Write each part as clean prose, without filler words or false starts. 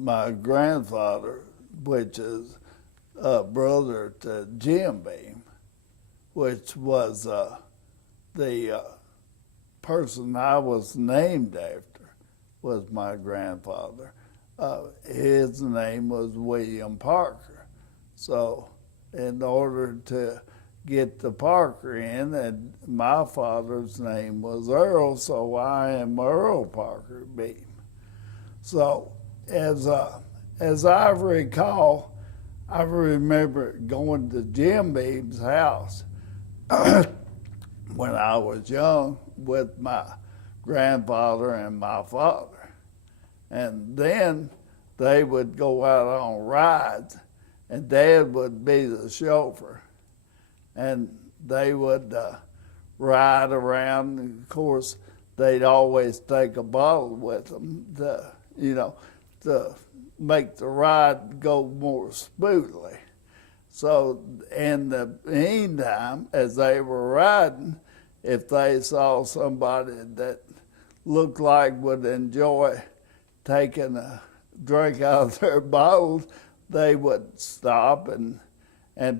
my grandfather, which is a brother to Jim Beam, which was the person I was named after, was my grandfather. His name was William Parker. So in order to get the Parker in, and my father's name was Earl, so I am Earl Parker Beam. So as I recall, I remember going to Jim Beam's house when I was young with my grandfather and my father. And then they would go out on rides, and Dad would be the chauffeur. And they would ride around. And of course, they'd always take a bottle with them to make the ride go more smoothly. So in the meantime, as they were riding, if they saw somebody that looked like would enjoy taking a drink out of their bottles, they would stop and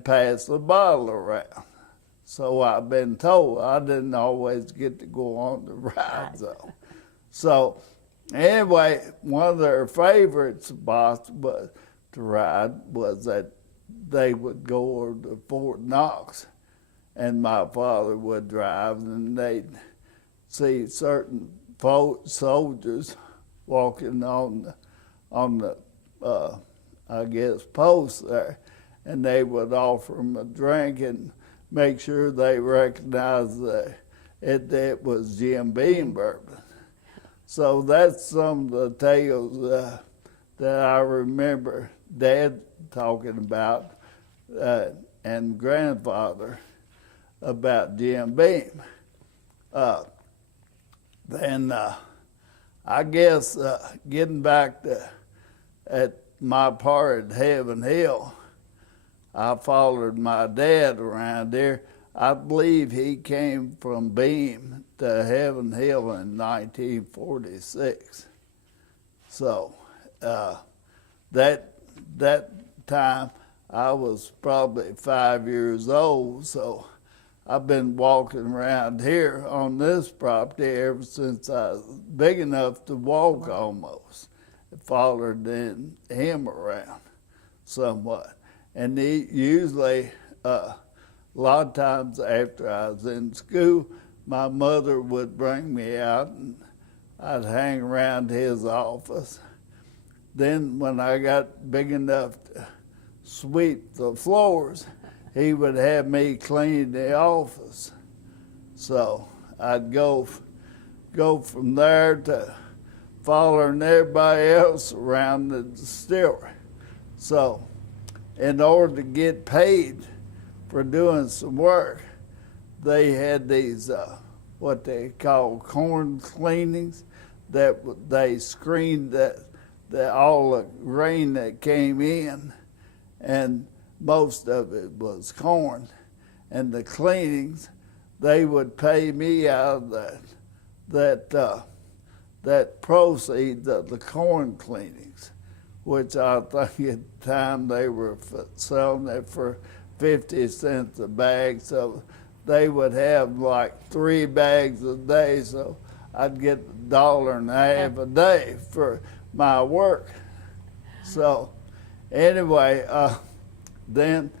pass the bottle around. So I've been told. I didn't always get to go on the ride, though. So anyway, one of their favorite spots to ride was that they would go over to Fort Knox, and my father would drive, and they'd see certain soldiers walking on the I guess post there, and they would offer them a drink and make sure they recognized that it was Jim Beam bourbon. So that's some of the tales that I remember Dad talking about and grandfather about Jim Beam. Then I guess getting back at my part at Heaven Hill, I followed my dad around there. I believe he came from Beam to Heaven Hill in 1946. So that time I was probably 5 years old, so I've been walking around here on this property ever since I was big enough to walk almost. I followed him around somewhat. And he usually, a lot of times after I was in school, my mother would bring me out and I'd hang around his office. Then when I got big enough to sweep the floors, he would have me clean the office. So I'd go from there to following everybody else around the distillery. So in order to get paid for doing some work, they had these what they call corn cleanings, that they screened all the grain that came in, and most of it was corn. And the cleanings, they would pay me out of that proceeds of the corn cleanings, which I think at the time they were selling it for 50 cents a bag. So they would have like 3 bags a day, so I'd get $1.50 a day for my work. So anyway, then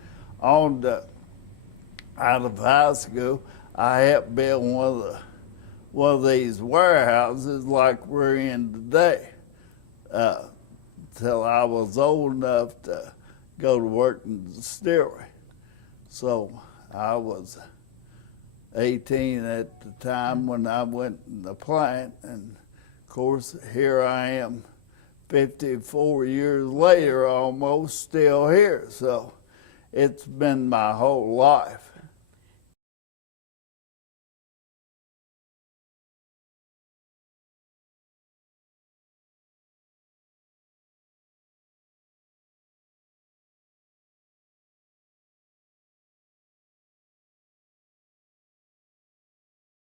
out of high school, I helped build one of these warehouses like we're in today, till I was old enough to go to work in the distillery. So I was 18 at the time when I went in the plant, and of course here I am 54 years later, almost still here. So it's been my whole life.